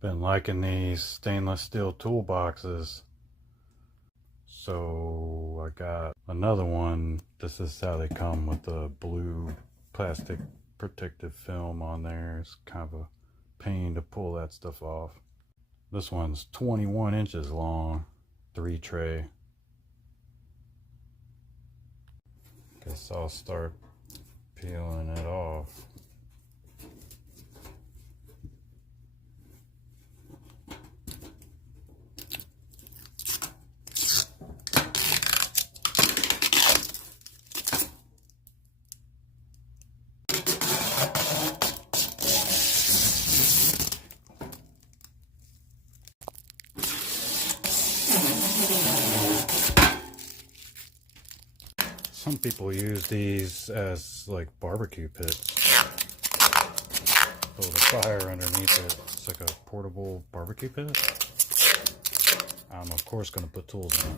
Been liking these stainless steel toolboxes. So I got another one. This is how they come, with the blue plastic protective film on there. It's kind of a pain to pull that stuff off. This one's 21 inches long, 3 tray. Guess I'll start peeling it off. Some people use these as like barbecue pits. Build a fire underneath it. It's like a portable barbecue pit. I'm of course going to put tools in it.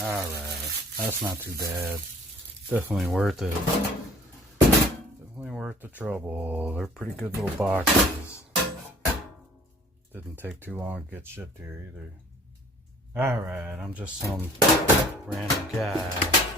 Alright, that's not too bad. Definitely worth it. Definitely worth the trouble. They're pretty good little boxes. Didn't take too long to get shipped here either. Alright, I'm just some random guy.